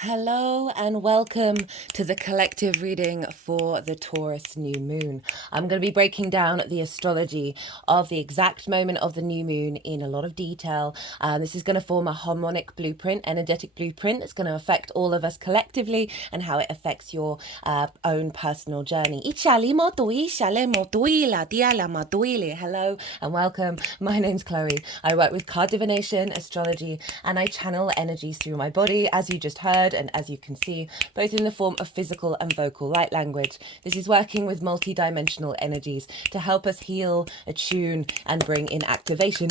Hello and welcome to the collective reading for the Taurus new moon. I'm going to be breaking down the astrology of the exact moment of the new moon in a lot of detail. This is going to form a harmonic blueprint, energetic blueprint that's going to affect all of us collectively and how it affects your own personal journey. Hello and welcome. My name's Chloe. I work with card divination, astrology, and I channel energies through my body, as you just heard. And as you can see, both in the form of physical and vocal light language. This is working with multi-dimensional energies to help us heal, attune, and bring in activation.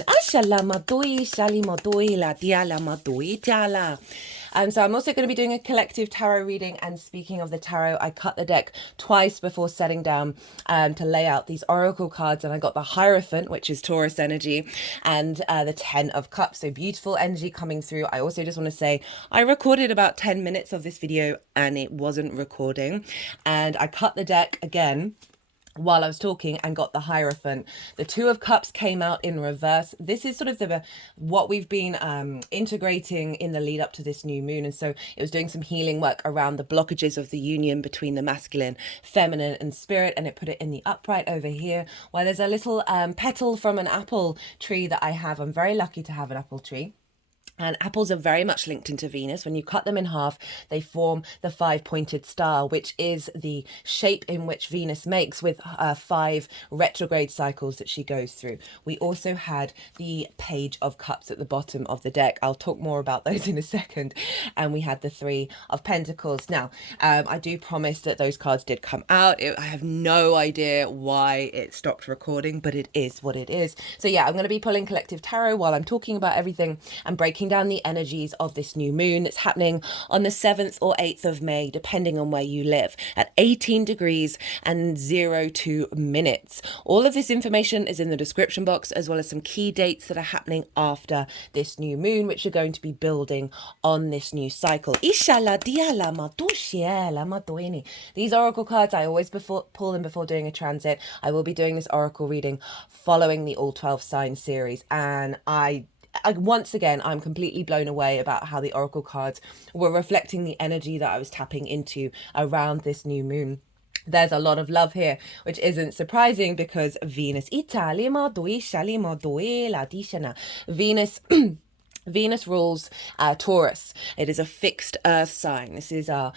So I'm also going to be doing a collective tarot reading, and speaking of the tarot, I cut the deck twice before setting down to lay out these oracle cards, and I got the Hierophant, which is Taurus energy, and the 10 of Cups, so beautiful energy coming through. I also just want to say I recorded about 10 minutes of this video and it wasn't recording, and I cut the deck again while I was talking and got the Hierophant. The Two of Cups came out in reverse. This is sort of what we've been integrating in the lead up to this new moon. And so it was doing some healing work around the blockages of the union between the masculine, feminine, and spirit. And it put it in the upright over here, where there's a little petal from an apple tree that I have. I'm very lucky to have an apple tree. And apples are very much linked into Venus. When you cut them in half, they form the 5-pointed star, which is the shape in which Venus makes with 5 retrograde cycles that she goes through. We also had the Page of Cups at the bottom of the deck. I'll talk more about those in a second. And we had the 3 of Pentacles. Now, I do promise that those cards did come out. I have no idea why it stopped recording, but it is what it is. So yeah, I'm going to be pulling collective tarot while I'm talking about everything and breaking down the energies of this new moon that's happening on the 7th or 8th of May, depending on where you live, at 18 degrees and 02 minutes. All of this information is in the description box, as well as some key dates that are happening after this new moon, which are going to be building on this new cycle. These oracle cards, I always pull them before doing a transit. I will be doing this oracle reading following the All 12 Signs series, and once again, I'm completely blown away about how the oracle cards were reflecting the energy that I was tapping into around this new moon. There's a lot of love here, which isn't surprising because Venus Venus rules Taurus. It is a fixed earth sign. This is our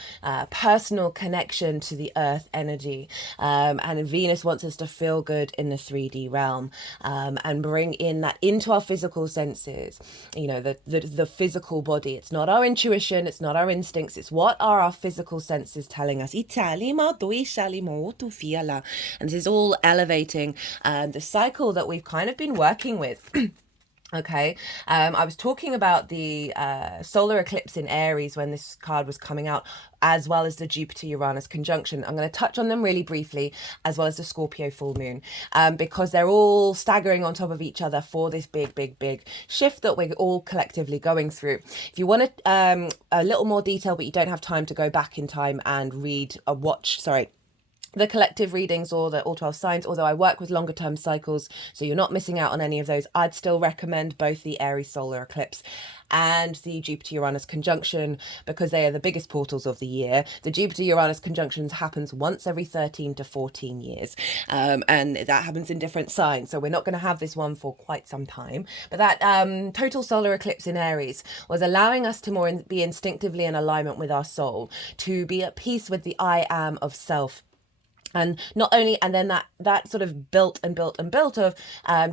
personal connection to the earth energy. And Venus wants us to feel good in the 3D realm and bring in that into our physical senses. You know, the physical body. It's not our intuition. It's not our instincts. It's what are our physical senses telling us. And this is all elevating the cycle that we've kind of been working with. Okay, I was talking about the solar eclipse in Aries when this card was coming out, as well as the Jupiter-Uranus conjunction. I'm going to touch on them really briefly, as well as the Scorpio full moon, because they're all staggering on top of each other for this big shift that we're all collectively going through. If you want a little more detail, but you don't have time to go back in time and watch the collective readings or the all 12 signs, although I work with longer term cycles, so you're not missing out on any of those, I'd still recommend both the Aries solar eclipse and the Jupiter-Uranus conjunction, because they are the biggest portals of the year. The Jupiter-Uranus conjunctions happens once every 13 to 14 years, and that happens in different signs, so we're not going to have this one for quite some time. But that total solar eclipse in Aries was allowing us to be instinctively in alignment with our soul, to be at peace with the I am of self. And not only, and then that sort of built of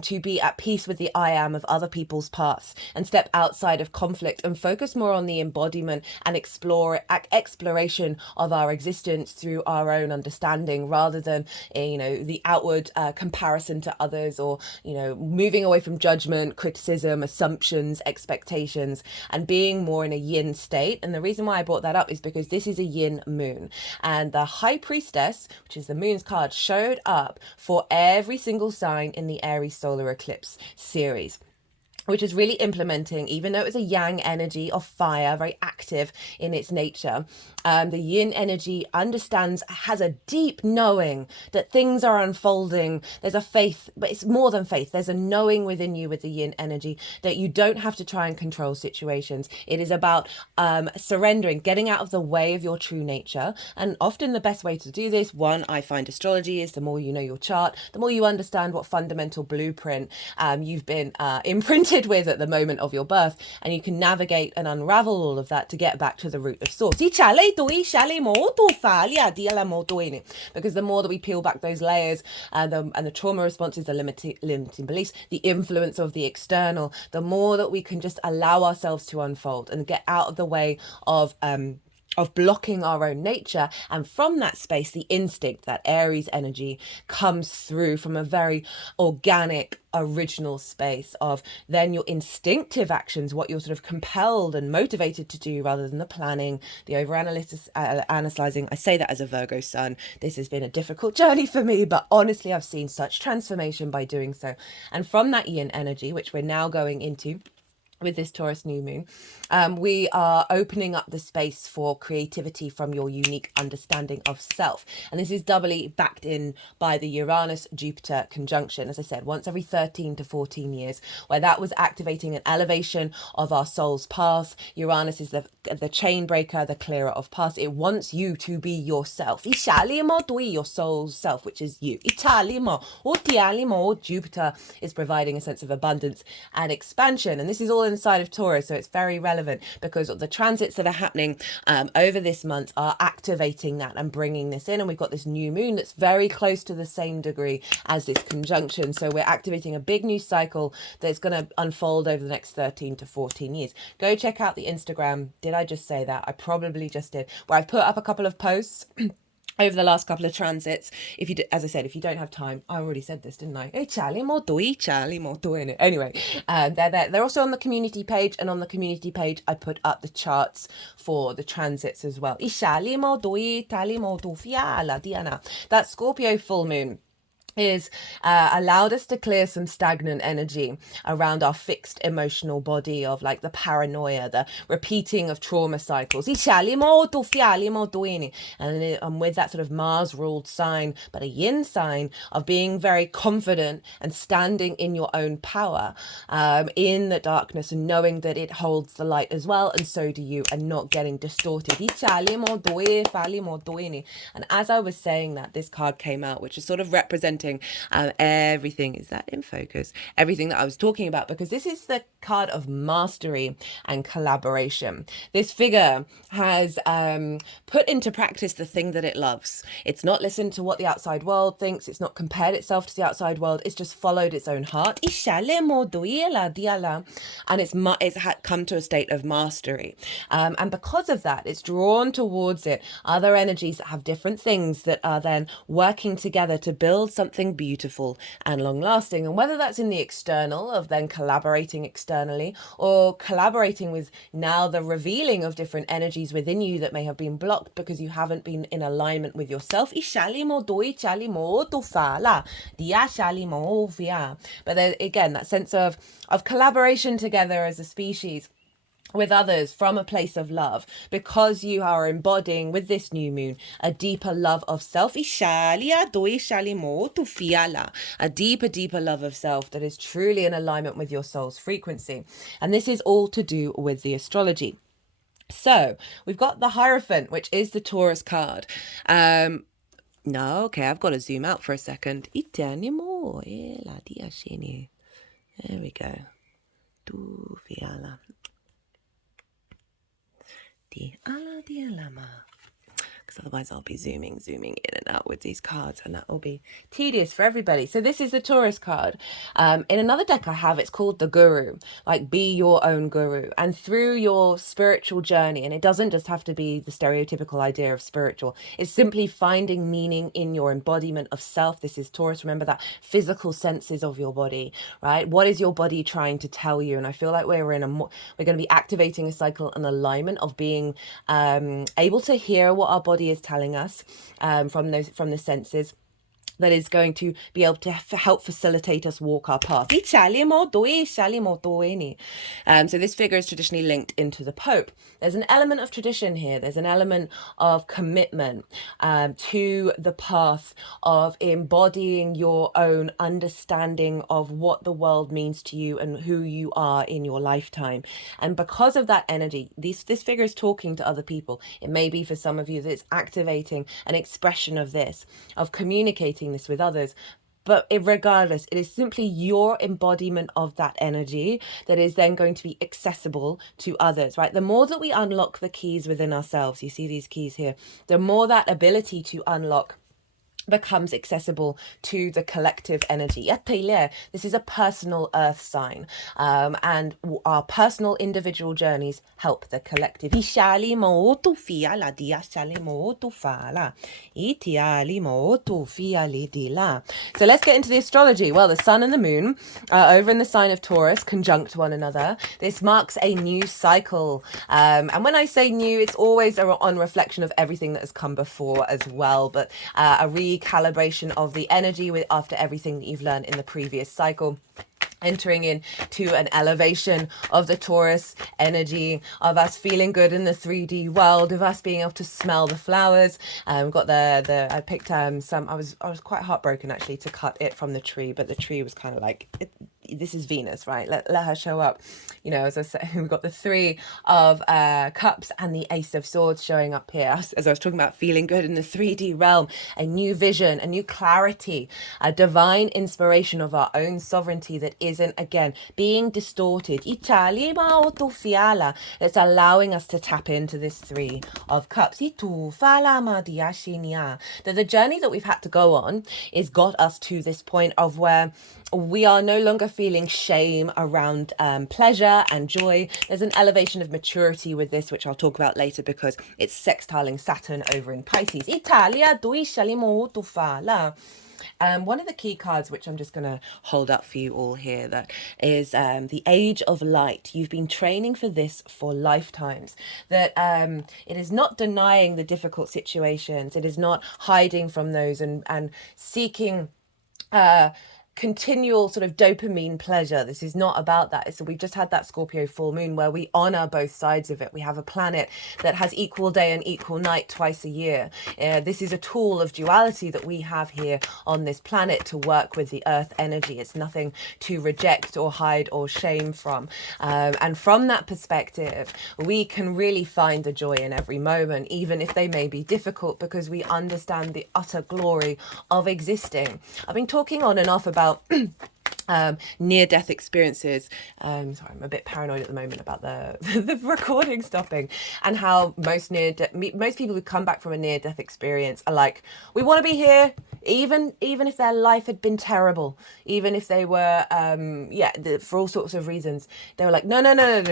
to be at peace with the I am of other people's paths and step outside of conflict and focus more on the embodiment and exploration of our existence through our own understanding, rather than the outward comparison to others, or moving away from judgment, criticism, assumptions, expectations, and being more in a yin state. And the reason why I brought that up is because this is a yin moon, and the High Priestess, which is the moon's card, showed up for every single sign in the Aries solar eclipse series. which is really implementing, even though it's a yang energy of fire, very active in its nature, the yin energy understands, has a deep knowing that things are unfolding. There's a faith, but it's more than faith. There's a knowing within you with the yin energy that you don't have to try and control situations. It is about surrendering, getting out of the way of your true nature. And often the best way to do this, one, I find astrology is the more you know your chart, the more you understand what fundamental blueprint you've been imprinted with at the moment of your birth, and you can navigate and unravel all of that to get back to the root of source. Because the more that we peel back those layers and the trauma responses, the limiting beliefs, the influence of the external, the more that we can just allow ourselves to unfold and get out of the way of blocking our own nature. And from that space, the instinct, that Aries energy, comes through from a very organic, original space of then your instinctive actions, what you're sort of compelled and motivated to do rather than the planning, the analyzing. I say that as a Virgo sun. This has been a difficult journey for me, but honestly, I've seen such transformation by doing so. And from that yin energy, which we're now going into with this Taurus new moon, we are opening up the space for creativity from your unique understanding of self. And this is doubly backed in by the Uranus-Jupiter conjunction, as I said, once every 13 to 14 years, where that was activating an elevation of our soul's path. Uranus is the chain breaker, the clearer of paths. It wants you to be yourself. Your soul's self, which is you. Jupiter is providing a sense of abundance and expansion. And this is all inside of Taurus, so it's very relevant because the transits that are happening over this month are activating that and bringing this in. And we've got this new moon that's very close to the same degree as this conjunction, so we're activating a big new cycle that's going to unfold over the next 13 to 14 years. Go check out the Instagram. Did I just say that? I probably just did, where I've put up a couple of posts over the last couple of transits. If you, as I said, if you don't have time, I already said this, didn't I? Anyway, they're there. They're also on the community page, and on the community page, I put up the charts for the transits as well. That Scorpio full moon is allowed us to clear some stagnant energy around our fixed emotional body of like the paranoia, the repeating of trauma cycles. And with that sort of Mars ruled sign, but a yin sign of being very confident and standing in your own power in the darkness, and knowing that it holds the light as well, and so do you, and not getting distorted. And as I was saying that, this card came out, which is sort of representing everything. Is that in focus? Everything that I was talking about, because this is the card of mastery and collaboration. This figure has put into practice the thing that it loves. It's not listened to what the outside world thinks. It's not compared itself to the outside world. It's just followed its own heart. And it's come to a state of mastery. And because of that, it's drawn towards it other energies that have different things that are then working together to build something beautiful and long lasting. And whether that's in the external of then collaborating externally, or collaborating with now the revealing of different energies within you that may have been blocked because you haven't been in alignment with yourself. But there, again, that sense of collaboration together as a species with others from a place of love, because you are embodying with this new moon a deeper love of self, a deeper love of self that is truly in alignment with your soul's frequency. And this is all to do with the astrology. So we've got the Hierophant, which is the Taurus card. I've got to zoom out for a second. There we go. Because otherwise I'll be zooming in and out with these cards, and that will be tedious for everybody. So this is the Taurus card. In another deck I have, it's called the Guru, like be your own guru. And through your spiritual journey, and it doesn't just have to be the stereotypical idea of spiritual, it's simply finding meaning in your embodiment of self. This is Taurus. Remember that physical senses of your body, right? What is your body trying to tell you? And I feel like we're going to be activating a cycle and alignment of being able to hear what our body is telling us from the senses, that is going to be able to help facilitate us walk our path. So this figure is traditionally linked into the Pope. There's an element of tradition here. There's an element of commitment to the path of embodying your own understanding of what the world means to you and who you are in your lifetime. And because of that energy, this figure is talking to other people. It may be for some of you that it's activating an expression of this, of communicating this with others. But regardless, it is simply your embodiment of that energy that is then going to be accessible to others, right? The more that we unlock the keys within ourselves, you see these keys here, the more that ability to unlock becomes accessible to the collective energy. This is a personal earth sign, and our personal individual journeys help the collective. So let's get into the astrology. Well, the sun and the moon are over in the sign of Taurus, conjunct one another. This marks a new cycle, and when I say new, it's always on reflection of everything that has come before as well, but a recalibration of the energy after everything that you've learned in the previous cycle. Entering into an elevation of the Taurus energy, of us feeling good in the 3D world, of us being able to smell the flowers. Got I picked I was quite heartbroken actually to cut it from the tree, but the tree was kind of like, this is Venus, right? Let her show up. You know, as I said, we've got the 3 of Cups and the Ace of Swords showing up here. As I was talking about feeling good in the 3D realm, a new vision, a new clarity, a divine inspiration of our own sovereignty that isn't, again, being distorted. It's allowing us to tap into this 3 of Cups. That the journey that we've had to go on is got us to this point of where we are no longer feeling shame around pleasure and joy. There's an elevation of maturity with this, which I'll talk about later because it's sextiling Saturn over in Pisces. One of the key cards, which I'm just going to hold up for you all here, that is the Age of Light. You've been training for this for lifetimes. That it is not denying the difficult situations. It is not hiding from those and seeking continual sort of dopamine pleasure. This is not about that. So we just had that Scorpio full moon where we honor both sides of it. We have a planet that has equal day and equal night twice a year. This is a tool of duality that we have here on this planet to work with the earth energy. It's nothing to reject or hide or shame from. And from that perspective, we can really find the joy in every moment, even if they may be difficult, because we understand the utter glory of existing. I've been talking on and off about near-death experiences. Sorry, I'm a bit paranoid at the moment about the recording stopping, and how most people who come back from a near-death experience are like, we want to be here, even if their life had been terrible, even if they were for all sorts of reasons, they were like, no,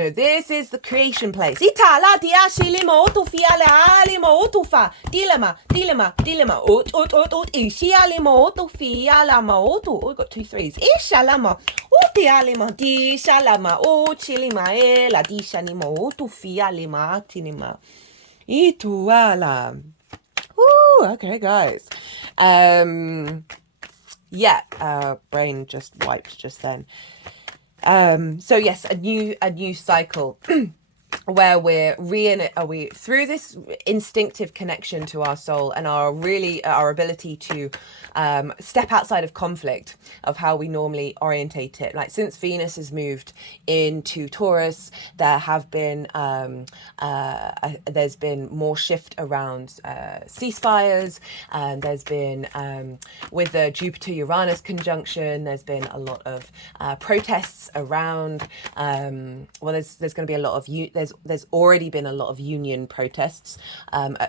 this is the creation place. Oh, got 2 3s. Shalama, Utialima, Di Shalama, O Chilimaela, Di Shanimo, Tufialima, Tinima, Ituala. Ooh, okay, guys. Brain just wiped just then. So yes, a new cycle. Where we're through this instinctive connection to our soul and our ability to step outside of conflict of how we normally orientate it. Like, since Venus has moved into Taurus, there have been there's been more shift around ceasefires, and there's been with the Jupiter-Uranus conjunction, there's been a lot of protests around. There's going to be a lot of there's already been a lot of union protests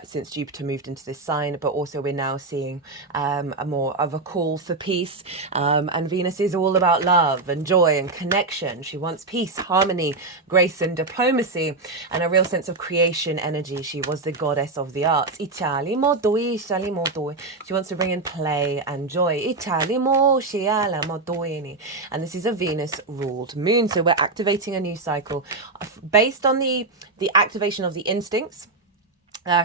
since Jupiter moved into this sign, but also we're now seeing a more of a call for peace, and Venus is all about love and joy and connection. She wants peace, harmony, grace and diplomacy, and a real sense of creation energy. She was the goddess of the arts. She wants to bring in play and joy. And this is a Venus ruled moon, so we're activating a new cycle based on the activation of the instincts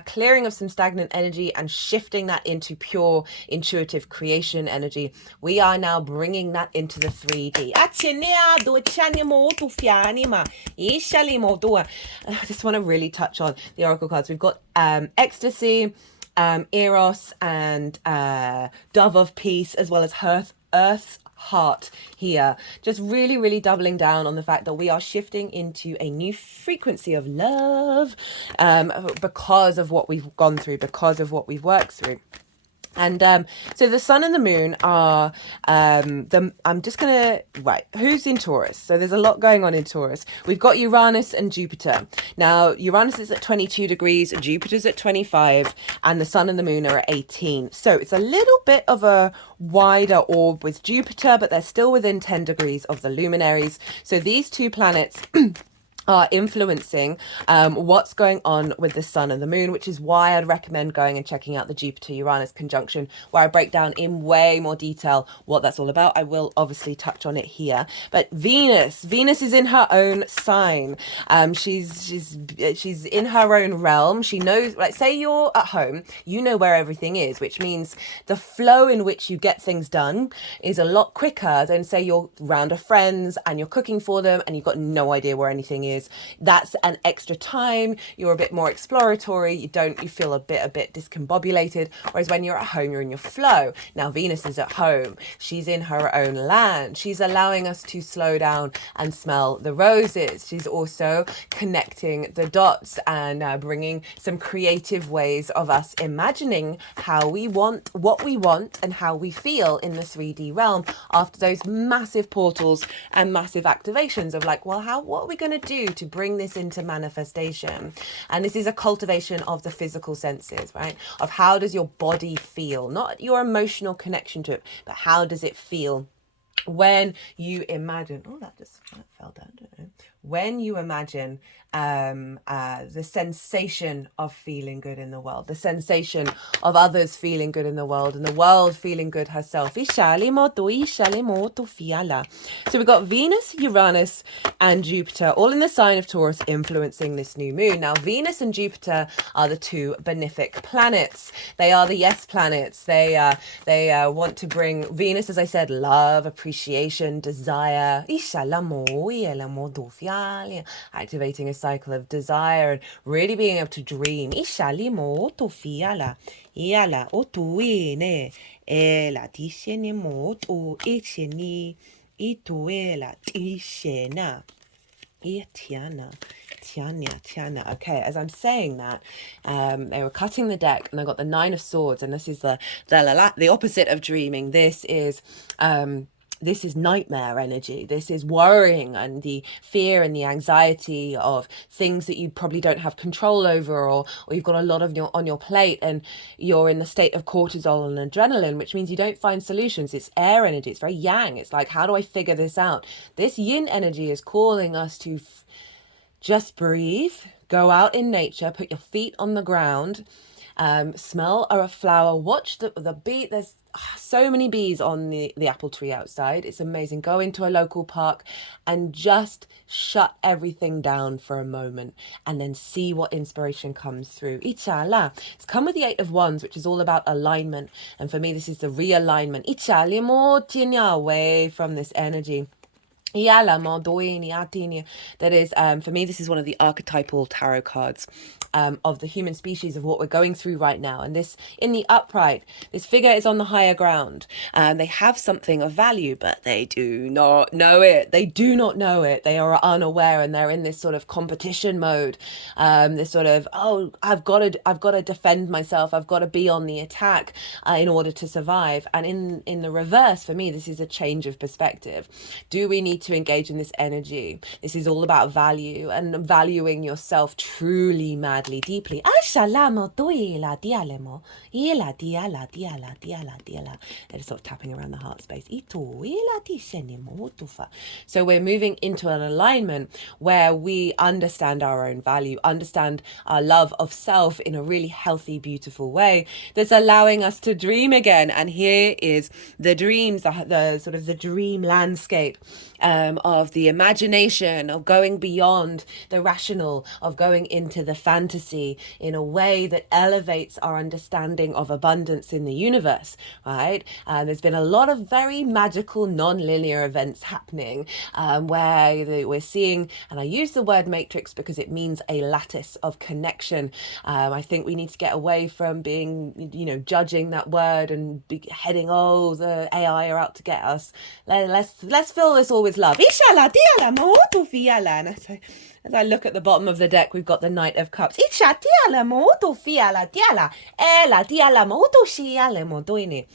clearing of some stagnant energy and shifting that into pure intuitive creation energy. We are now bringing that into the 3D. I just want to really touch on the oracle cards. We've got ecstasy, eros, and dove of peace, as well as earth's heart here. Just really doubling down on the fact that we are shifting into a new frequency of love, because of what we've gone through, because of what we've worked through. And so the sun and the moon are I'm just gonna who's in Taurus. So there's a lot going on in Taurus. We've got Uranus and Jupiter. Now Uranus is at 22 degrees, Jupiter's at 25, and the sun and the moon are at 18. So it's a little bit of a wider orb with Jupiter, but they're still within 10 degrees of the luminaries. So these two planets are influencing what's going on with the sun and the moon, which is why I'd recommend going and checking out the Jupiter-Uranus conjunction, where I break down in way more detail what that's all about. I will obviously touch on it here. But Venus is in her own sign. She's in her own realm. She knows, like, say you're at home, you know where everything is, which means the flow in which you get things done is a lot quicker than, say, you're around a friends and you're cooking for them and you've got no idea where anything is. That's an extra time. You're a bit more exploratory. You feel a bit discombobulated. Whereas when you're at home, you're in your flow. Now Venus is at home. She's in her own land. She's allowing us to slow down and smell the roses. She's also connecting the dots and bringing some creative ways of us imagining how we want, what we want, and how we feel in the 3D realm after those massive portals and massive activations of like, well, what are we going to do to bring this into manifestation? And this is a cultivation of the physical senses, right? Of how does your body feel, not your emotional connection to it, but how does it feel when you imagine, that fell down, don't know. When you imagine the sensation of feeling good in the world, the sensation of others feeling good in the world, and the world feeling good herself. So we've got Venus, Uranus, and Jupiter all in the sign of Taurus influencing this new moon. Now, Venus and Jupiter are the two benefic planets. They are the yes planets. They want to bring Venus, as I said, love, appreciation, desire, activating a cycle of desire and really being able to dream. Tiana. Okay, as I'm saying that, they were cutting the deck and I got the 9 of Swords, and this is the opposite of dreaming. This is nightmare energy. This is worrying and the fear and the anxiety of things that you probably don't have control over, or you've got a lot of on your plate and you're in the state of cortisol and adrenaline, which means you don't find solutions. It's air energy. It's very yang. It's like, how do I figure this out? This yin energy is calling us to just breathe, go out in nature, put your feet on the ground, smell a flower, watch the bee. There's so many bees on the apple tree outside. It's amazing. Go into a local park and just shut everything down for a moment and then see what inspiration comes through. Ichala. It's come with the 8 of Wands, which is all about alignment. And for me, this is the realignment. Away from this energy. That is, for me, this is one of the archetypal tarot cards of the human species, of what we're going through right now. And this, in the upright, this figure is on the higher ground. They have something of value, but they do not know it. They do not know it. They are unaware, and they're in this sort of competition mode. This sort of, I've got to defend myself. I've got to be on the attack in order to survive. And in the reverse, for me, this is a change of perspective. Do we need to engage in this energy? This is all about value and valuing yourself truly, madly, deeply. They're sort of tapping around the heart space. So we're moving into an alignment where we understand our own value, understand our love of self in a really healthy, beautiful way that's allowing us to dream again. And here is the dreams, the sort of the dream landscape. of the imagination, of going beyond the rational, of going into the fantasy in a way that elevates our understanding of abundance in the universe, right? There's been a lot of very magical, non-linear events happening where we're seeing, and I use the word matrix because it means a lattice of connection. I think we need to get away from being, judging that word and heading, oh, the AI are out to get us. Let's fill this all with love. Inshallah, diala, mautu fiala. And as I look at the bottom of the deck, we've got the Knight of Cups. Inshallah, diala, mautu fiala, diala, ela, diala, mautu shiala, modoini.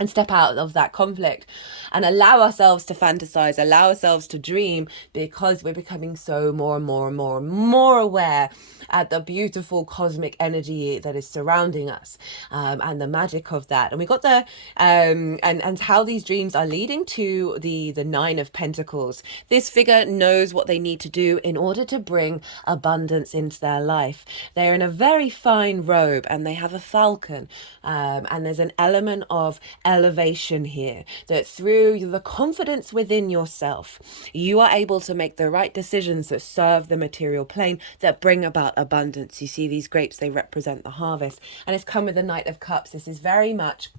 And step out of that conflict and allow ourselves to fantasize, allow ourselves to dream, because we're becoming so more and more and more and more aware at the beautiful cosmic energy that is surrounding us, and the magic of that. And we got the and how these dreams are leading to the Nine of Pentacles. This figure knows what they need to do in order to bring abundance into their life. They're in a very fine robe and they have a falcon, and there's an element of elevation here, that through the confidence within yourself, you are able to make the right decisions that serve the material plane, that bring about abundance. You see these grapes, they represent the harvest, and it's come with the Knight of Cups. This is very much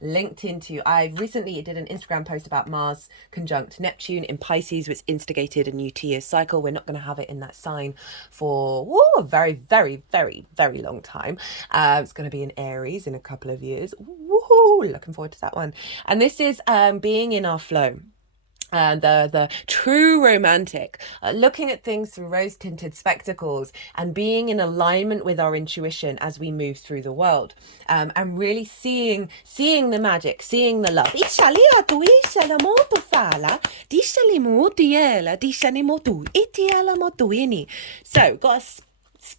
linked into, I recently did an Instagram post about Mars conjunct Neptune in Pisces, which instigated a new 2-year cycle. We're not going to have it in that sign for a very, very, very, very long time. It's going to be in Aries in a couple of years. Woohoo! Looking forward to that one. And this is being in our flow. And the true romantic, looking at things through rose-tinted spectacles and being in alignment with our intuition as we move through the world, and really seeing the magic, seeing the love. So, got a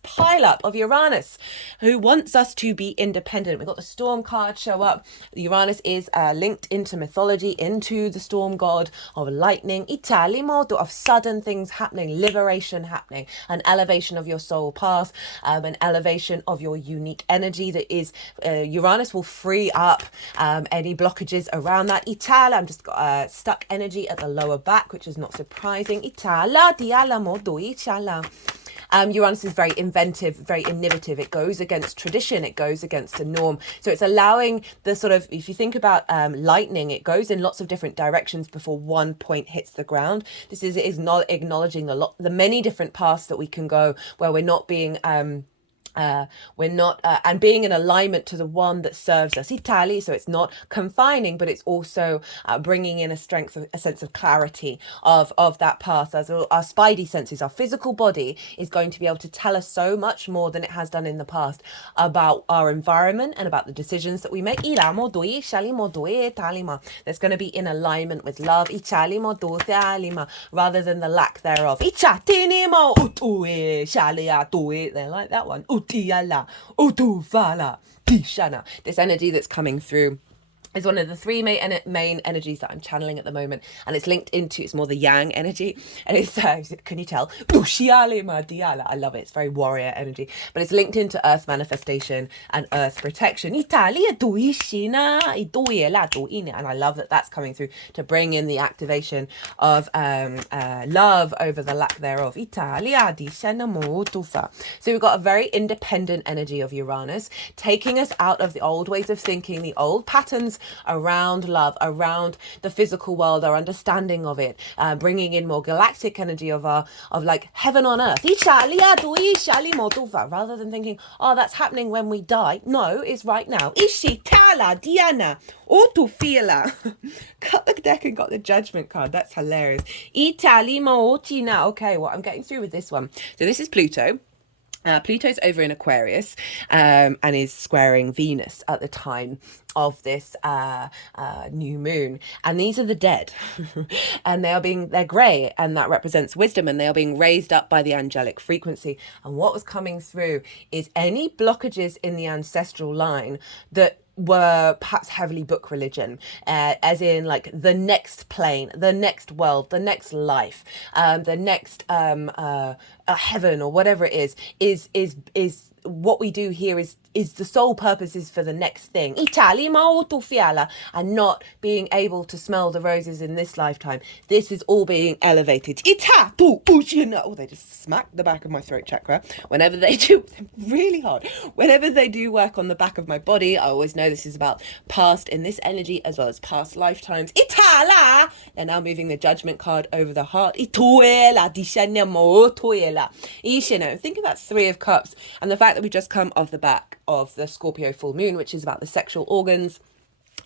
pile up of Uranus, who wants us to be independent. We've got the storm card show up. Uranus is linked into mythology, into the storm god of lightning, of sudden things happening, liberation happening, an elevation of your soul path, an elevation of your unique energy. That is, Uranus will free up any blockages around that. I'm just got stuck energy at the lower back, which is not surprising. Uranus is very inventive, very innovative. It goes against tradition. It goes against the norm. So it's allowing the sort of, if you think about lightning, it goes in lots of different directions before one point hits the ground. This is not acknowledging the many different paths that we can go, where we're not being and being in alignment to the one that serves us, so it's not confining, but it's also bringing in a sense of clarity of that path. As our spidey senses, our physical body is going to be able to tell us so much more than it has done in the past about our environment and about the decisions that we make. That's going to be in alignment with love, rather than the lack thereof. They like that one. This energy that's coming through is one of the three main energies that I'm channeling at the moment, and it's linked into, it's more the yang energy, and it's can you tell? I love it. It's very warrior energy, but it's linked into earth manifestation and earth protection, and I love that that's coming through to bring in the activation of love over the lack thereof. So we've got a very independent energy of Uranus, taking us out of the old ways of thinking, the old patterns around love, around the physical world, our understanding of it, bringing in more galactic energy of like heaven on earth, rather than thinking, oh, that's happening when we die. No, it's right now. Dinah, cut the deck and got the Judgment card. That's hilarious. Okay, well, I'm getting through with this one. So this is Pluto. Pluto's over in Aquarius, and is squaring Venus at the time of this new moon, and these are the dead and they're grey, and that represents wisdom, and they are being raised up by the angelic frequency. And what was coming through is any blockages in the ancestral line that were perhaps heavily book religion, as in like the next plane, the next world, the next life, the next heaven, or whatever it is what we do here is the sole purpose is for the next thing. And not being able to smell the roses in this lifetime. This is all being elevated. Oh, they just smacked the back of my throat chakra. Whenever they do, really hard. Whenever they do work on the back of my body, I always know this is about past in this energy as well as past lifetimes. They're now moving the judgment card over the heart. Think of that Three of Cups and the fact that we just come off the back of the Scorpio full moon, which is about the sexual organs.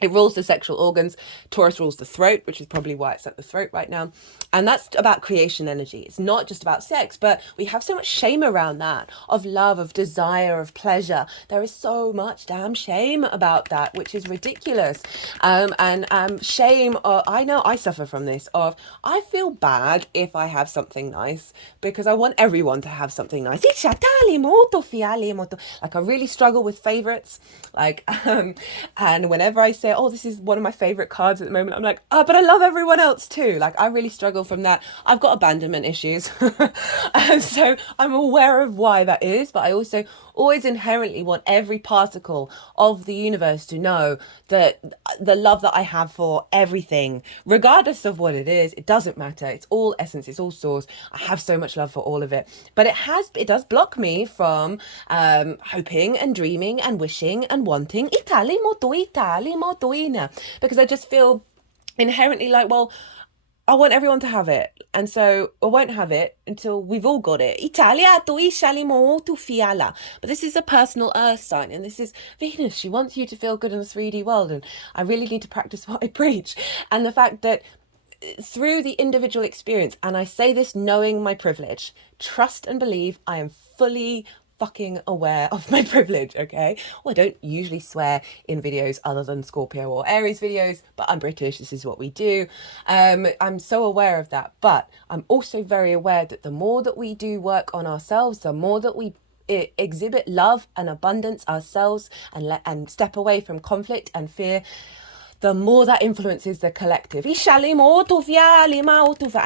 It rules the sexual organs. Taurus rules the throat, which is probably why it's at the throat right now. And that's about creation energy. It's not just about sex, but we have so much shame around that, of love, of desire, of pleasure. There is so much damn shame about that, which is ridiculous. Shame, I know I suffer from this, of I feel bad if I have something nice because I want everyone to have something nice. Like I really struggle with favorites. And whenever I say, oh, this is one of my favorite cards at the moment, I'm like, oh, but I love everyone else too. Like, I really struggle from that. I've got abandonment issues. And so I'm aware of why that is, but I also always inherently want every particle of the universe to know that the love that I have for everything, regardless of what it is, it doesn't matter. It's all essence, it's all source. I have so much love for all of it, but it does block me from hoping and dreaming and wishing and wanting because I just feel inherently like, well, I want everyone to have it, and so I won't have it until we've all got it. But this is a personal earth sign, and this is Venus. She wants you to feel good in the 3D world, and I really need to practice what I preach. And the fact that through the individual experience, and I say this knowing my privilege, trust and believe I am fully fucking aware of my privilege, okay? Well, I don't usually swear in videos other than Scorpio or Aries videos, but I'm British, this is what we do. I'm so aware of that, but I'm also very aware that the more that we do work on ourselves, the more that we exhibit love and abundance ourselves and step away from conflict and fear, the more that influences the collective. And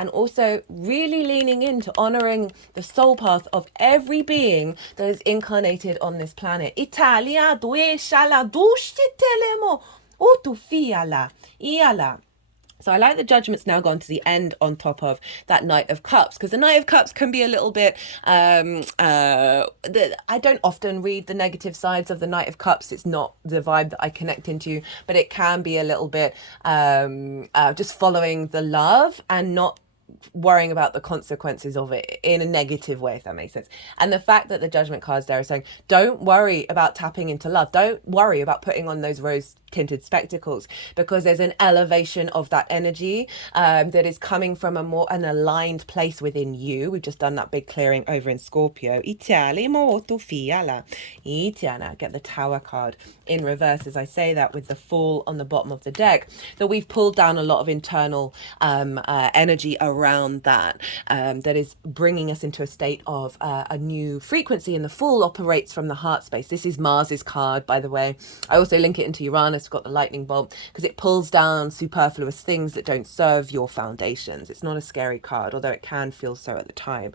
also really leaning into honoring the soul path of every being that is incarnated on this planet. So I like the Judgment's now gone to the end on top of that Knight of Cups, because the Knight of Cups can be a little bit, I don't often read the negative sides of the Knight of Cups. It's not the vibe that I connect into, but it can be a little bit just following the love and not worrying about the consequences of it in a negative way, if that makes sense. And the fact that the Judgment cards there are saying, don't worry about tapping into love. Don't worry about putting on those rose tinted spectacles, because there's an elevation of that energy that is coming from an aligned place within you. We've just done that big clearing over in Scorpio. Get the Tower card in reverse as I say that, with the Fool on the bottom of the deck, that we've pulled down a lot of internal energy around that that is bringing us into a state of a new frequency. And the Fool operates from the heart space. This is Mars's card, by the way. I also link it into Uranus. Got the lightning bolt because it pulls down superfluous things that don't serve your foundations. It's not a scary card, although it can feel so at the time.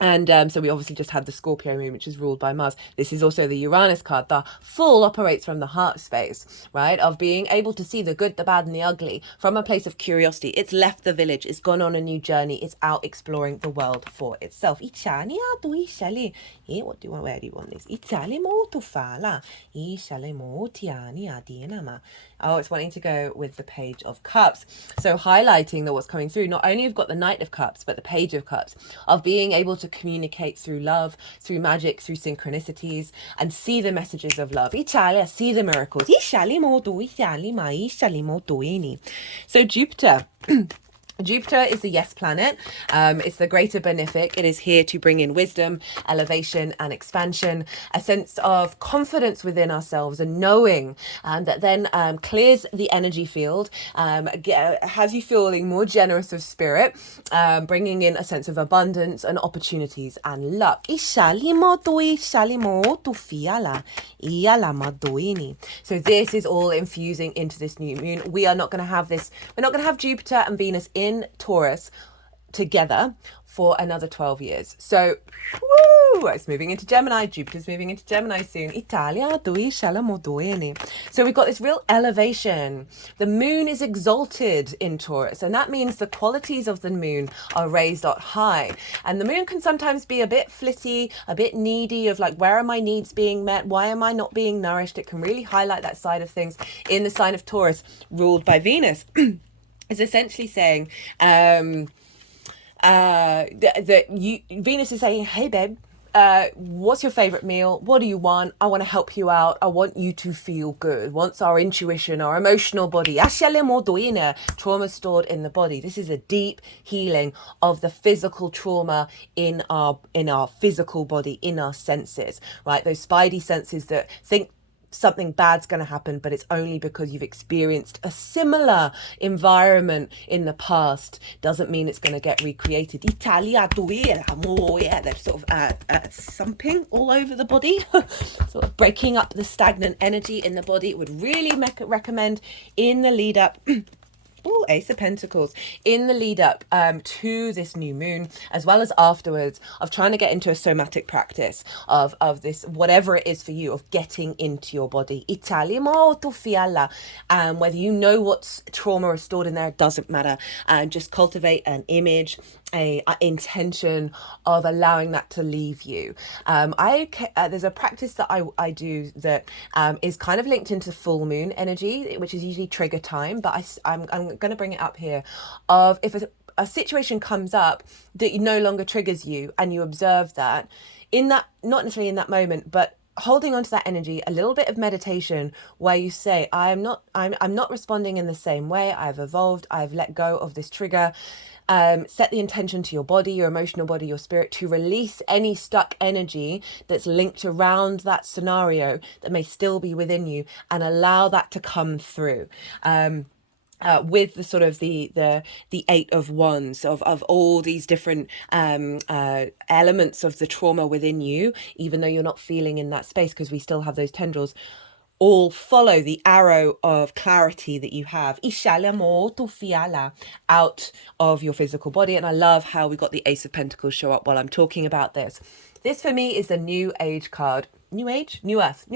And so we obviously just had the Scorpio moon, which is ruled by Mars. This is also the Uranus card. The Fool operates from the heart space, right? Of being able to see the good, the bad, and the ugly from a place of curiosity. It's left the village. It's gone on a new journey. It's out exploring the world for itself. What do you want? Where do you want this? Oh, it's wanting to go with the Page of Cups. So highlighting that what's coming through, not only you've got the Knight of Cups, but the Page of Cups, of being able to communicate through love, through magic, through synchronicities, and see the messages of love. See the miracles. So Jupiter. Jupiter is the yes planet. It's the greater benefic. It is here to bring in wisdom, elevation, and expansion, a sense of confidence within ourselves, and knowing that then clears the energy field, has you feeling more generous of spirit, bringing in a sense of abundance and opportunities and luck. So this is all infusing into this new moon. We are not going to have this. We're not going to have Jupiter and Venus in Taurus together for another 12 years. So, woo, it's moving into Gemini. Jupiter's moving into Gemini soon. Italia, due shalom duene. So we've got this real elevation. The moon is exalted in Taurus, and that means the qualities of the moon are raised up high. And the moon can sometimes be a bit flitty, a bit needy of like, where are my needs being met? Why am I not being nourished? It can really highlight that side of things in the sign of Taurus, ruled by Venus. Is essentially saying, Venus is saying, hey babe, what's your favorite meal? What do you want? I want to help you out. I want you to feel good. Once our intuition, our emotional body, trauma stored in the body. This is a deep healing of the physical trauma in our physical body, in our senses, right? Those spidey senses that think something bad's going to happen, but it's only because you've experienced a similar environment in the past. Doesn't mean it's going to get recreated. Italia, yeah, they're sort of thumping all over the body, sort of breaking up the stagnant energy in the body. It would really recommend in the lead up. Oh, Ace of Pentacles, in the lead up to this new moon, as well as afterwards, of trying to get into a somatic practice of this, whatever it is for you, of getting into your body. Whether you know what's trauma or stored in there, it doesn't matter. Just cultivate an image, a intention of allowing that to leave you. There's a practice that I do that is kind of linked into full moon energy, which is usually trigger time, but I'm going to bring it up here, of if a situation comes up that no longer triggers you, and you observe that in that, not necessarily in that moment, but holding on to that energy, a little bit of meditation where you say, I'm not responding in the same way. I've evolved. I've let go of this trigger. Set the intention to your body, your emotional body, your spirit, to release any stuck energy that's linked around that scenario that may still be within you, and allow that to come through. With the sort of the Eight of Wands, of all these different elements of the trauma within you, even though you're not feeling in that space, because we still have those tendrils, all follow the arrow of clarity that you have out of your physical body. And I love how we got the Ace of Pentacles show up while I'm talking about this. This for me is the New Age card. New Age? New Earth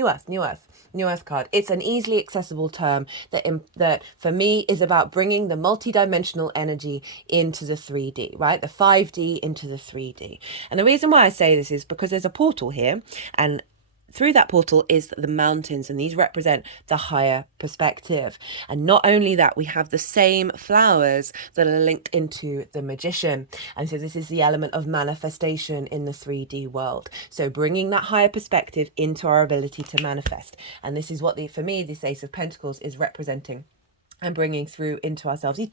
card. It's an easily accessible term that for me is about bringing the multidimensional energy into the 3D, right? The 5D into the 3D. And the reason why I say this is because there's a portal here, and through that portal is the mountains, and these represent the higher perspective. And not only that, we have the same flowers that are linked into the Magician. And so this is the element of manifestation in the 3D world. So bringing that higher perspective into our ability to manifest. And this is what, for me, this Ace of Pentacles is representing and bringing through into ourselves. And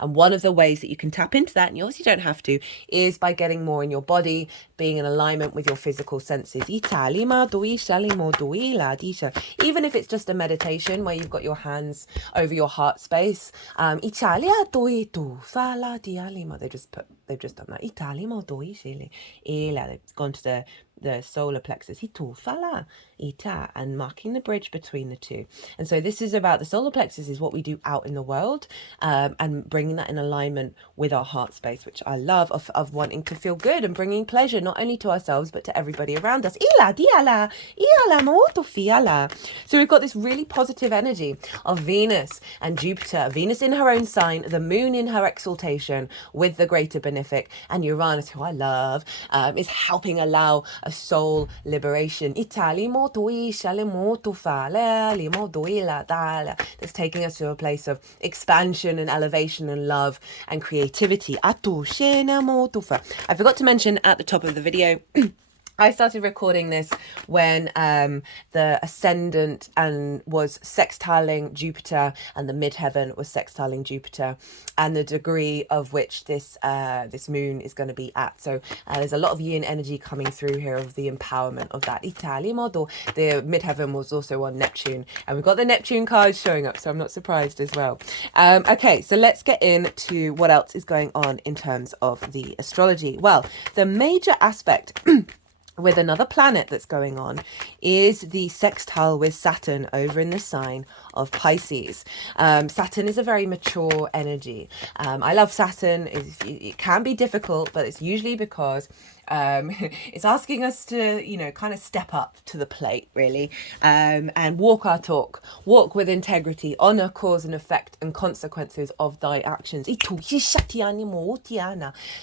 one of the ways that you can tap into that, and you obviously don't have to, is by getting more in your body, being in alignment with your physical senses. Even if it's just a meditation where you've got your hands over your heart space. They've just done that. They've gone to the solar plexus, and marking the bridge between the two. And so this is about the solar plexus is what we do out in the world, and bringing that in alignment with our heart space, which I love, of wanting to feel good and bringing pleasure not only to ourselves but to everybody around us. So we've got this really positive energy of Venus and Jupiter, Venus in her own sign, the moon in her exaltation with the greater benefic, and Uranus, who I love, is helping allow a soul liberation. That's taking us to a place of expansion and elevation and love and creativity. I forgot to mention at the top of the video, I started recording this when the ascendant was sextiling Jupiter, and the midheaven was sextiling Jupiter, and the degree of which this moon is going to be at. So there's a lot of yin energy coming through here of the empowerment of that. The midheaven was also on Neptune, and we've got the Neptune cards showing up, so I'm not surprised as well. Okay, so let's get into what else is going on in terms of the astrology. Well, the major aspect with another planet that's going on is the sextile with Saturn over in the sign of Pisces. Saturn is a very mature energy. I love Saturn. It can be difficult, but it's usually because it's asking us to, you know, kind of step up to the plate, really, and walk our talk, walk with integrity, honor cause and effect and consequences of thy actions.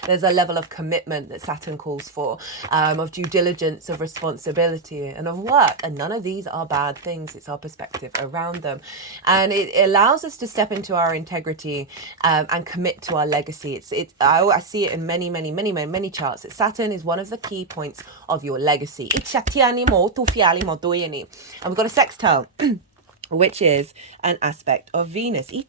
There's a level of commitment that Saturn calls for, of due diligence, of responsibility, and of work. And none of these are bad things. It's our perspective around them. And it allows us to step into our integrity and commit to our legacy. I see it in many charts that Saturn is one of the key points of your legacy. And we've got a sextile which is an aspect of Venus. The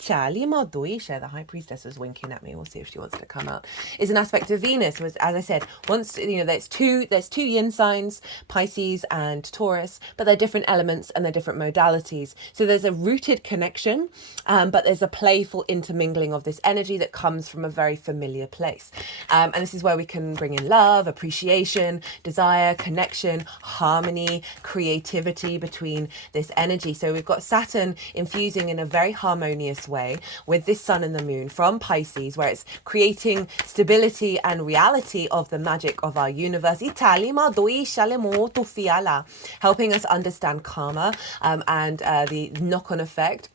High Priestess was winking at me. We'll see if she wants to come out. Is an aspect of Venus. As I said, once, you know, there's two yin signs, Pisces and Taurus, but they're different elements and they're different modalities. So there's a rooted connection, but there's a playful intermingling of this energy that comes from a very familiar place. And this is where we can bring in love, appreciation, desire, connection, harmony, creativity between this energy. So we've got Saturn infusing in a very harmonious way with this sun and the moon from Pisces, where it's creating stability and reality of the magic of our universe, helping us understand karma and the knock-on effect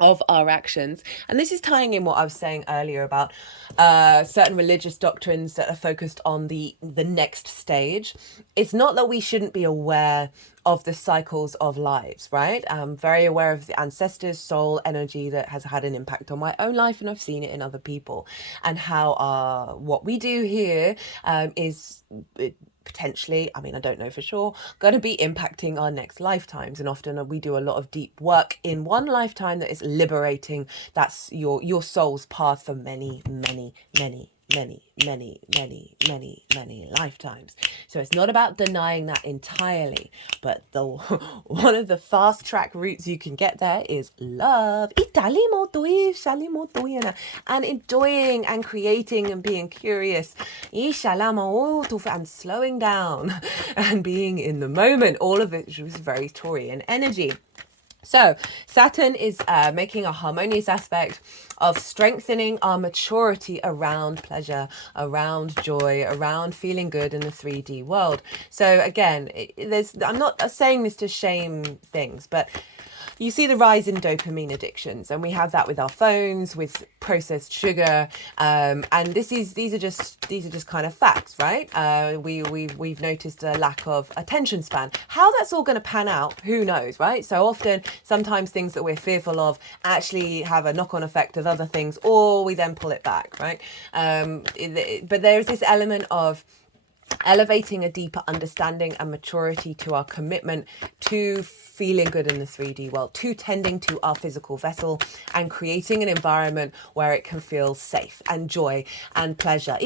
of our actions. And this is tying in what I was saying earlier about certain religious doctrines that are focused on the next stage. It's not that we shouldn't be aware of the cycles of lives, right? I'm very aware of the ancestors' soul energy that has had an impact on my own life, and I've seen it in other people, and how what we do here is potentially, I mean, I don't know for sure, going to be impacting our next lifetimes. And often we do a lot of deep work in one lifetime that is liberating. That's your soul's path for many lifetimes. So it's not about denying that entirely, but one of the fast track routes you can get there is love and enjoying and creating and being curious and slowing down and being in the moment. All of it was very Taurian energy. So Saturn is making a harmonious aspect of strengthening our maturity around pleasure, around joy, around feeling good in the 3D world. So again, I'm not saying this to shame things, but you see the rise in dopamine addictions, and we have that with our phones, with processed sugar, and these are just kind of facts, right? We've noticed a lack of attention span. How that's all going to pan out, who knows, right? So often, sometimes things that we're fearful of actually have a knock-on effect of other things, or we then pull it back, right? But there's this element of elevating a deeper understanding and maturity to our commitment to feeling good in the 3D world, to tending to our physical vessel and creating an environment where it can feel safe and joy and pleasure.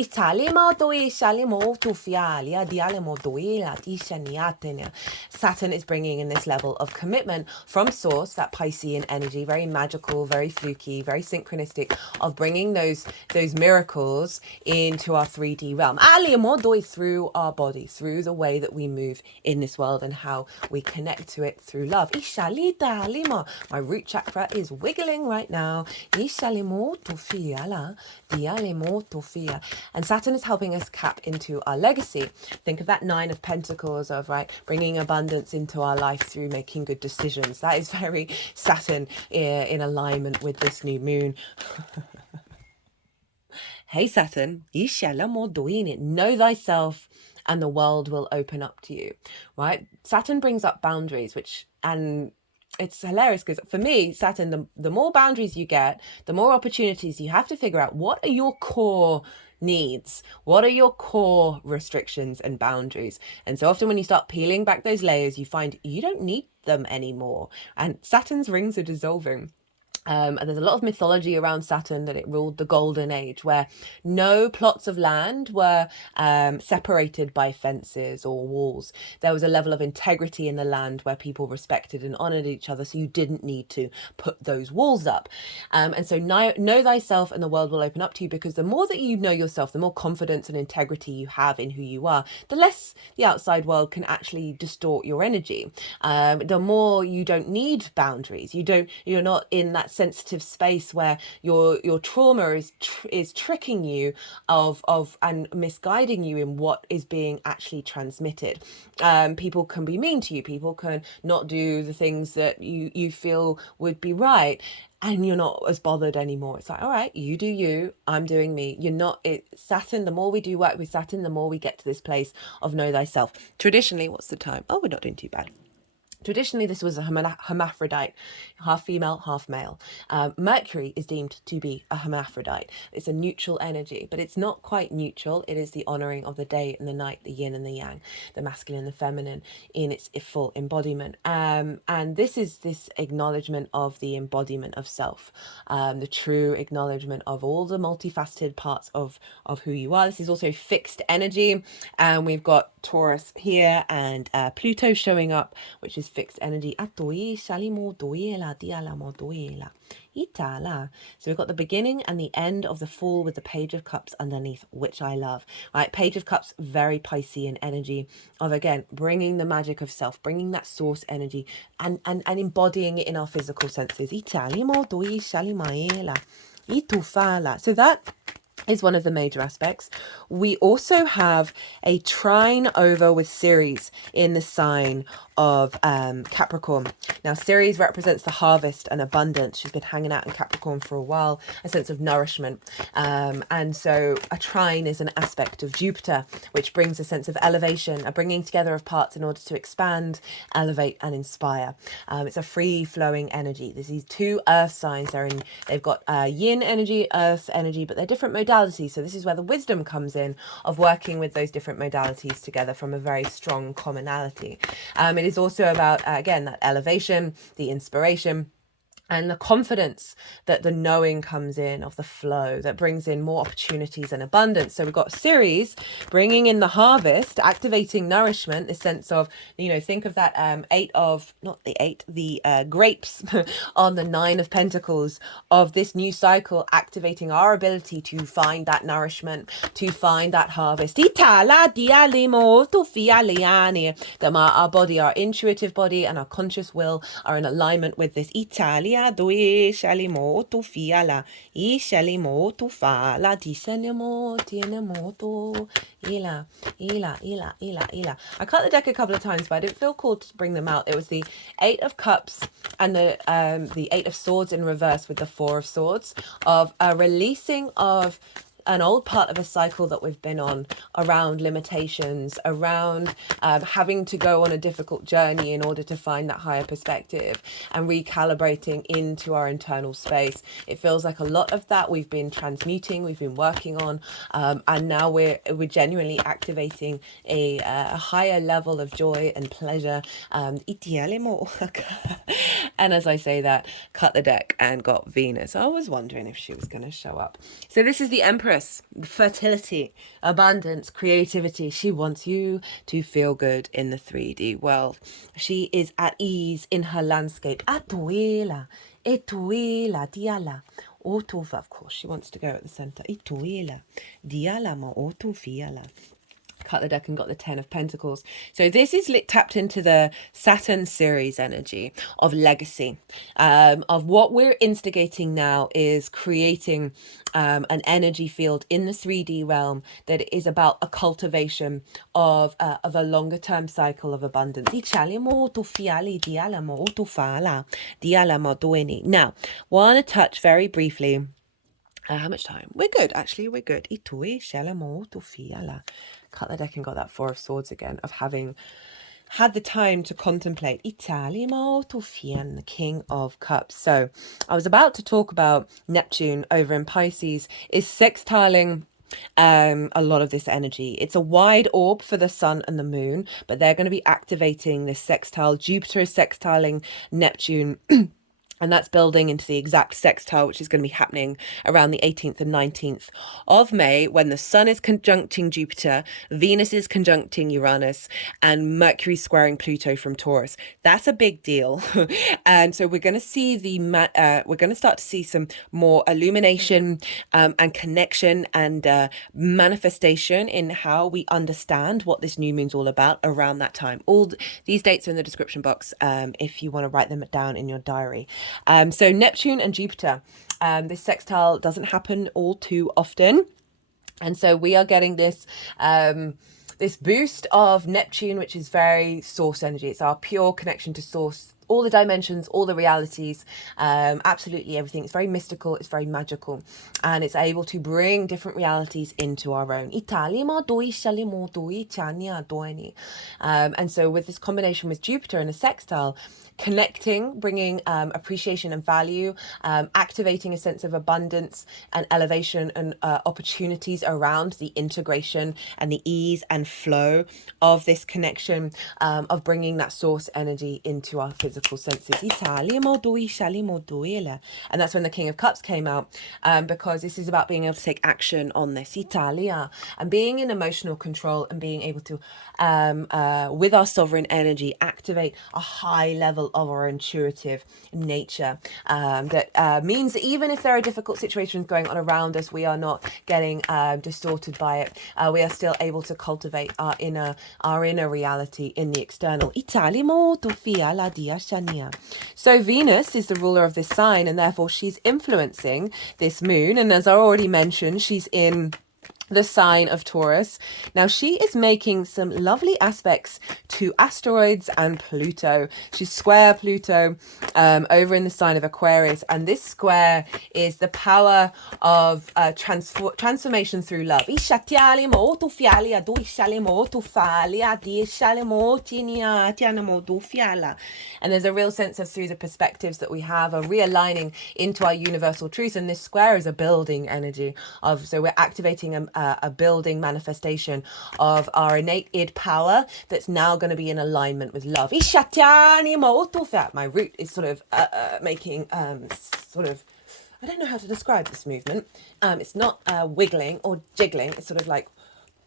Saturn is bringing in this level of commitment from source, that Piscean energy, very magical, very fluky, very synchronistic, of bringing those miracles into our 3D realm through our body, through the way that we move in this world and how we connect to it through love. My root chakra is wiggling right now. And Saturn is helping us cap into our legacy. Think of that 9 of Pentacles of, right, bringing abundance into our life through making good decisions. That is very Saturn in alignment with this new moon. Hey Saturn, know thyself and the world will open up to you, right? Saturn brings up boundaries, and it's hilarious because for me, Saturn, the more boundaries you get, the more opportunities you have to figure out what are your core needs, what are your core restrictions and boundaries. And so often when you start peeling back those layers, you find you don't need them anymore. And Saturn's rings are dissolving. And there's a lot of mythology around Saturn that it ruled the golden age, where no plots of land were separated by fences or walls. There was a level of integrity in the land where people respected and honored each other, so you didn't need to put those walls up. And so know thyself and the world will open up to you, because the more that you know yourself, the more confidence and integrity you have in who you are, the less the outside world can actually distort your energy. The more you don't need boundaries. You're not in that sensitive space where your trauma is tricking you of and misguiding you in what is being actually transmitted. People can be mean to you. People can not do the things that you feel would be right, and you're not as bothered anymore. It's like, all right, you do you, I'm doing me. You're not Saturn. The more we do work with Saturn, the more we get to this place of know thyself. Traditionally, what's the time? Oh, we're not doing too bad. Traditionally, this was a hermaphrodite, half female, half male. Mercury is deemed to be a hermaphrodite. It's a neutral energy, but it's not quite neutral. It is the honoring of the day and the night, the yin and the yang, the masculine and the feminine in its full embodiment. And this is this acknowledgement of the embodiment of self, the true acknowledgement of all the multifaceted parts of who you are. This is also fixed energy. And we've got Taurus here and Pluto showing up, which is fixed energy. So we've got the beginning and the end of the Fool with the Page of Cups underneath, which I love. Right, Page of Cups, very Piscean energy of, again, bringing the magic of self, bringing that source energy and embodying it in our physical senses. So that is one of the major aspects. We also have a trine over with Ceres in the sign of Capricorn. Now, Ceres represents the harvest and abundance. She's been hanging out in Capricorn for a while, a sense of nourishment. And so a trine is an aspect of Jupiter, which brings a sense of elevation, a bringing together of parts in order to expand, elevate, and inspire. It's a free-flowing energy. There's these two earth signs. They've got yin energy, earth energy, but they're different modalities. So this is where the wisdom comes in of working with those different modalities together from a very strong commonality. It is also about, again, that elevation, the inspiration, and the confidence that the knowing comes in, of the flow that brings in more opportunities and abundance. So we've got Ceres bringing in the harvest, activating nourishment, the sense of, think of that the grapes on the 9 of Pentacles of this new cycle, activating our ability to find that nourishment, to find that harvest. That our body, our intuitive body and our conscious will are in alignment with this Italia. I cut the deck a couple of times, but I didn't feel called to bring them out. It was the 8 of Cups and the 8 of Swords in reverse with the 4 of Swords, of a releasing of an old part of a cycle that we've been on around limitations, around having to go on a difficult journey in order to find that higher perspective and recalibrating into our internal space. It feels like a lot of that we've been transmuting, we've been working on, and now we're genuinely activating a higher level of joy and pleasure. And as I say that, cut the deck and got Venus. I was wondering if she was going to show up. So this is the Empress. Fertility, abundance, creativity. She wants you to feel good in the 3D world. She is at ease in her landscape. Atuela, etuela, diala. Otufa, of course, she wants to go at the center. Ituela, diala ma otufiala. Cut the deck and got the 10 of Pentacles. So this is tapped into the Saturn series energy of legacy, of what we're instigating now is creating an energy field in the 3D realm that is about a cultivation of a longer term cycle of abundance. Now, want to touch very briefly. How much time? We're good, actually. We're good. Cut the deck and got that 4 of Swords again, of having had the time to contemplate. The King of Cups. So I was about to talk about Neptune over in Pisces is sextiling a lot of this energy. It's a wide orb for the sun and the moon, but they're going to be activating this sextile. Jupiter is sextiling Neptune And that's building into the exact sextile, which is going to be happening around the 18th and 19th of May, when the Sun is conjuncting Jupiter, Venus is conjuncting Uranus, and Mercury squaring Pluto from Taurus. That's a big deal. And so we're going to see we're going to start to see some more illumination and connection and manifestation in how we understand what this new moon's all about around that time. All these dates are in the description box if you want to write them down in your diary. So Neptune and Jupiter, this sextile doesn't happen all too often. And so we are getting this this boost of Neptune, which is very source energy. It's our pure connection to source, all the dimensions, all the realities, absolutely everything. It's very mystical, it's very magical, and it's able to bring different realities into our own. And so with this combination with Jupiter in a sextile, connecting, bringing appreciation and value, activating a sense of abundance and elevation and opportunities around the integration and the ease and flow of this connection, of bringing that source energy into our physical senses. And that's when the King of Cups came out, because this is about being able to take action on this, Italia, and being in emotional control and being able to, with our sovereign energy, activate a high level of our intuitive nature. That means that even if there are difficult situations going on around us, we are not getting distorted by it. We are still able to cultivate our inner reality in the external. So Venus is the ruler of this sign, and therefore she's influencing this moon. And as I already mentioned, she's in the sign of Taurus. Now she is making some lovely aspects to asteroids and Pluto. She's square Pluto over in the sign of Aquarius, and this square is the power of transformation through love. And there's a real sense of, through the perspectives that we have, a realigning into our universal truths. And this square is a building energy of, so we're activating a building manifestation of our innate id power that's now going to be in alignment with love. My root is sort of making sort of, I don't know how to describe this movement. It's not wiggling or jiggling. It's sort of like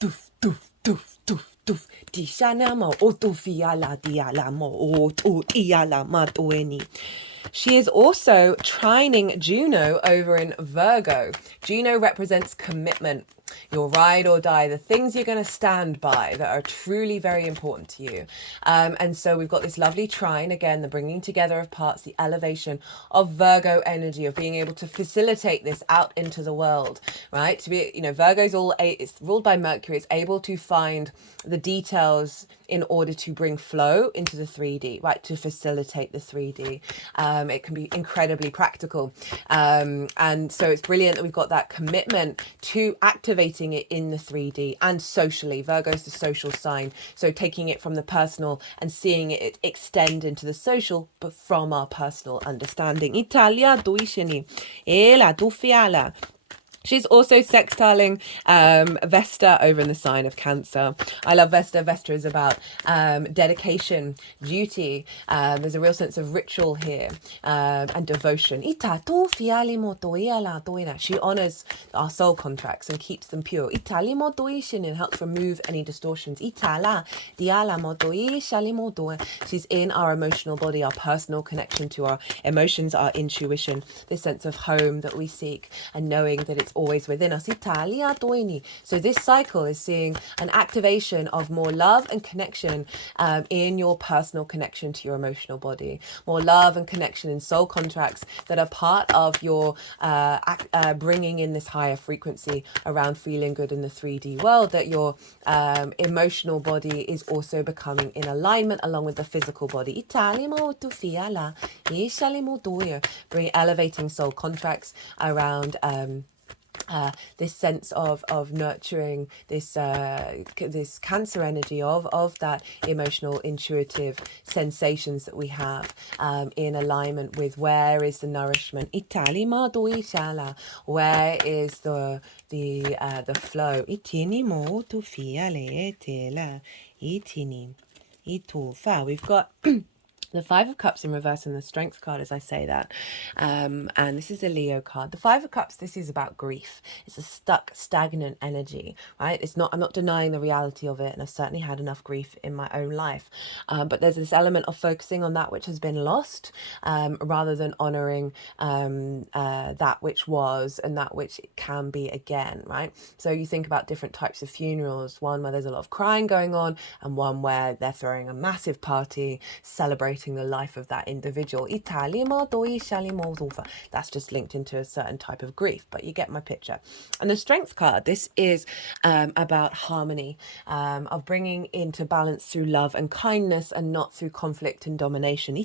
doof, doof, doof, doof, doof. She is also trining Juno over in Virgo. Juno represents commitment, your ride or die, the things you're going to stand by that are truly very important to you. And so we've got this lovely trine, again, the bringing together of parts, the elevation of Virgo energy, of being able to facilitate this out into the world, right? To be, Virgo's it's ruled by Mercury. It's able to find the details in order to bring flow into the 3D, right? To facilitate the 3D. It can be incredibly practical. And so it's brilliant that we've got that commitment to activating it in the 3D and socially. Virgo's the social sign. So taking it from the personal and seeing it extend into the social, but from our personal understanding. Italia duishini, ela dufiala. She's also sextiling Vesta over in the sign of Cancer. I love Vesta. Vesta is about dedication, duty. There's a real sense of ritual here and devotion. She honors our soul contracts and keeps them pure. And helps remove any distortions. She's in our emotional body, our personal connection to our emotions, our intuition, this sense of home that we seek, and knowing that it's always within us. So this cycle is seeing an activation of more love and connection in your personal connection to your emotional body, more love and connection in soul contracts that are part of your bringing in this higher frequency around feeling good in the 3D world, that your emotional body is also becoming in alignment along with the physical body. Bring elevating soul contracts around this sense of nurturing this this Cancer energy of that emotional intuitive sensations that we have in alignment with where is the nourishment, where is the flow. We've got The Five of Cups in reverse and the Strength card as I say that. And this is a Leo card. The Five of Cups, this is about grief. It's a stuck, stagnant energy, right? It's not, I'm not denying the reality of it, and I've certainly had enough grief in my own life. But there's this element of focusing on that which has been lost, rather than honoring that which was and that which it can be again, right? So you think about different types of funerals, one where there's a lot of crying going on, and one where they're throwing a massive party, celebrating the life of that individual. That's just linked into a certain type of grief, but you get my picture. And the Strength card, this is about harmony, of bringing into balance through love and kindness and not through conflict and domination.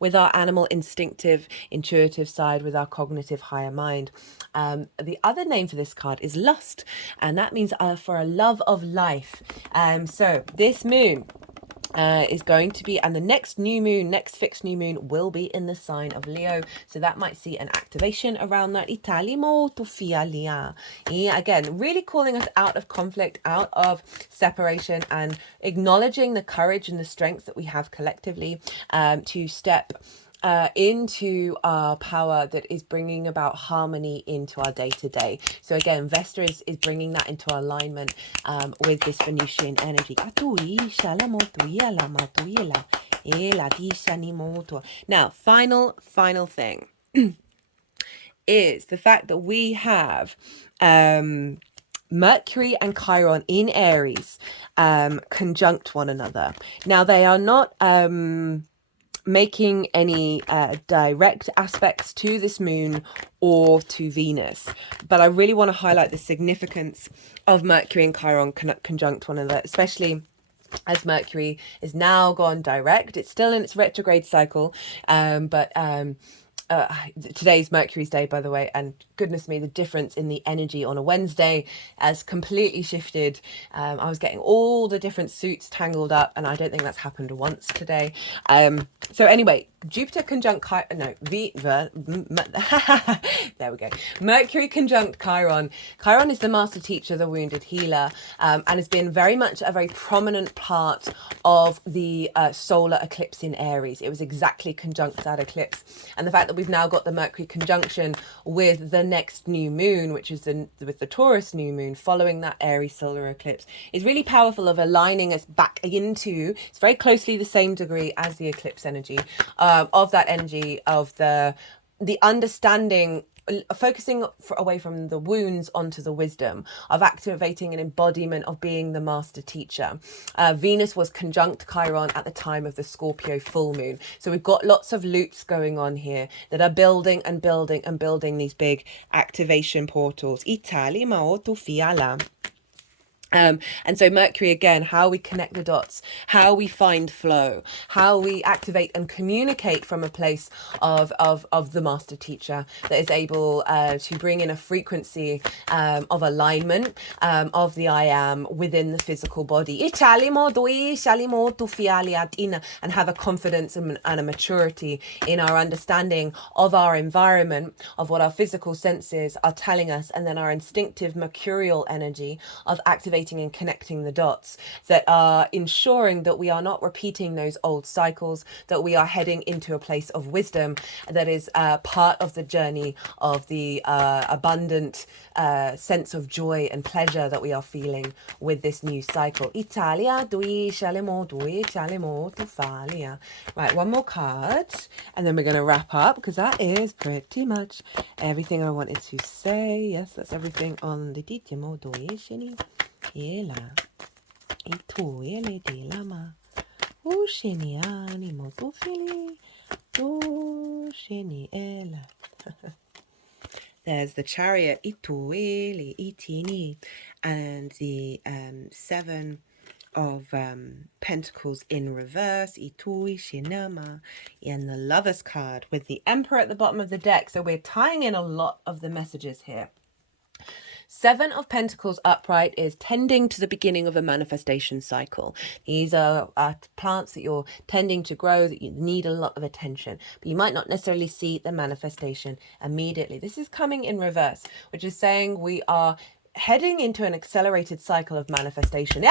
With our animal, instinctive, intuitive side, with our cognitive higher mind. The other name for this card is lust, and that means for a love of life. So this moon is going to be, and the next new moon, next fixed new moon will be in the sign of Leo, so that might see an activation around that. Again, really calling us out of conflict, out of separation, and acknowledging the courage and the strength that we have collectively to step into our power that is bringing about harmony into our day-to-day. So again, Vesta is bringing that into alignment with this Venusian energy. Now, final thing is the fact that we have Mercury and Chiron in Aries conjunct one another. Now, they are not making any direct aspects to this moon or to Venus, but I really want to highlight the significance of Mercury and Chiron conjunct one another, especially as Mercury is now gone direct. It's still in its retrograde cycle, but today's Mercury's day, by the way, and goodness me, the difference in the energy on a Wednesday has completely shifted. I was getting all the different suits tangled up, and I don't think that's happened once today. So anyway, Jupiter conjunct there we go. Mercury conjunct Chiron. Chiron is the master teacher, the wounded healer, and has been very much a very prominent part of the solar eclipse in Aries. It was exactly conjunct that eclipse, and the fact that we've now got the Mercury conjunction with the next new moon, which is with the Taurus new moon following that Aries solar eclipse, is really powerful of aligning us back into, it's very closely the same degree as the eclipse energy, of that energy of the understanding, focusing away from the wounds onto the wisdom, of activating an embodiment of being the master teacher. Venus was conjunct Chiron at the time of the Scorpio full moon. So we've got lots of loops going on here that are building and building and building these big activation portals. And so Mercury, again, how we connect the dots, how we find flow, how we activate and communicate from a place of the master teacher that is able to bring in a frequency of alignment of the I am within the physical body, and have a confidence and a maturity in our understanding of our environment, of what our physical senses are telling us, and then our instinctive mercurial energy of activating and connecting the dots that are ensuring that we are not repeating those old cycles, that we are heading into a place of wisdom that is part of the journey of the abundant sense of joy and pleasure that we are feeling with this new cycle. Right, one more card and then we're going to wrap up, because that is pretty much everything I wanted to say. Yes, that's everything on the Ditimo Doyeshini. Ela itu ele de lama o sheni animo to fili to sheni ela. There's the Chariot, itu ele itini, and the Seven of Pentacles in reverse, itui shinama, and the Lovers card with the Emperor at the bottom of the deck. So we're tying in a lot of the messages here. Seven of Pentacles upright is tending to the beginning of a manifestation cycle. These are plants that you're tending to grow, that you need a lot of attention, but you might not necessarily see the manifestation immediately. This is coming in reverse, which is saying we are heading into an accelerated cycle of manifestation.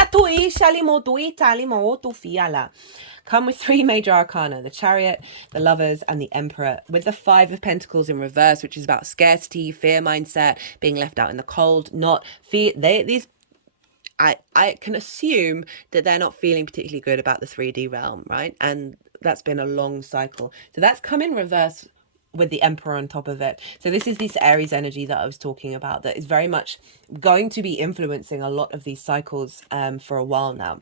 Come with 3 major arcana: the Chariot, the Lovers, and the Emperor, with the 5 of Pentacles in reverse, which is about scarcity, fear mindset, being left out in the cold, not fear. I can assume that they're not feeling particularly good about the 3D realm, right? And that's been a long cycle. So that's come in reverse with the Emperor on top of it. So this is this Aries energy that I was talking about that is very much going to be influencing a lot of these cycles for a while now.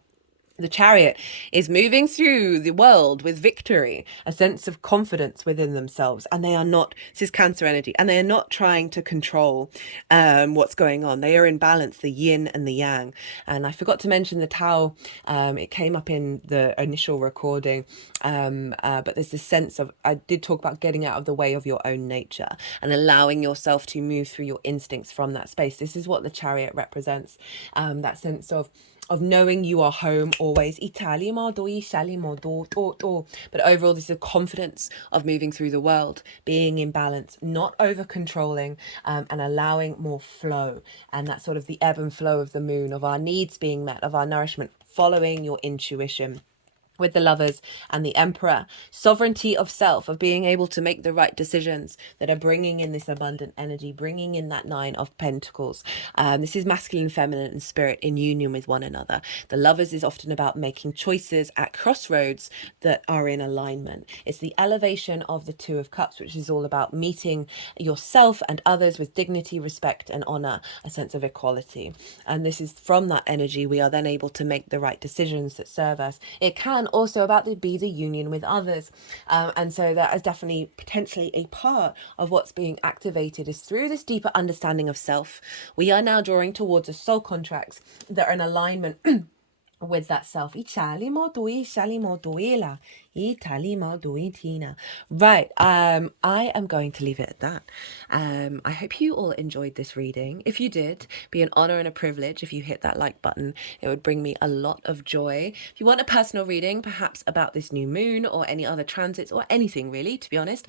The Chariot is moving through the world with victory, a sense of confidence within themselves, and they are not, this is Cancer energy, and they are not trying to control what's going on. They are in balance, the yin and the yang. And I forgot to mention the Tao, it came up in the initial recording, but there's this sense of, I did talk about getting out of the way of your own nature and allowing yourself to move through your instincts from that space. This is what the Chariot represents, that sense of knowing you are home always. But overall, this is a confidence of moving through the world, being in balance, not over controlling, and allowing more flow. And that's sort of the ebb and flow of the moon, of our needs being met, of our nourishment, following your intuition. With the Lovers and the Emperor, sovereignty of self, of being able to make the right decisions that are bringing in this abundant energy, bringing in that 9 of Pentacles. This is masculine, feminine, and spirit in union with one another. The Lovers is often about making choices at crossroads that are in alignment. It's the elevation of the 2 of Cups, which is all about meeting yourself and others with dignity, respect, and honor, a sense of equality. And this is from that energy we are then able to make the right decisions that serve us. It can also about to be the union with others, and so that is definitely potentially a part of what's being activated is through this deeper understanding of self. We are now drawing towards a soul contracts that are in alignment with that self. Right, I am going to leave it at that. I hope you all enjoyed this reading. If you did, be an honor and a privilege if you hit that like button. It would bring me a lot of joy. If you want a personal reading, perhaps about this new moon or any other transits or anything really, to be honest,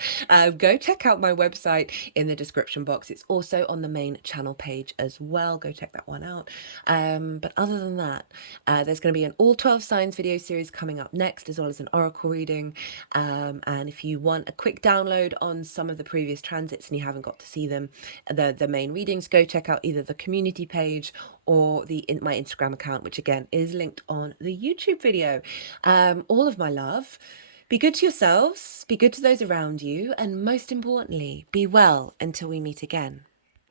go check out my website in the description box. It's also on the main channel page as well. Go check that one out. But other than that, there's going to be an all 12 signs video series coming up next, as well as an oracle reading. And if you want a quick download on some of the previous transits and you haven't got to see them, the main readings, go check out either the community page or my Instagram account, which again is linked on the YouTube video. All of my love. Be good to yourselves, be good to those around you, and most importantly, be well until we meet again.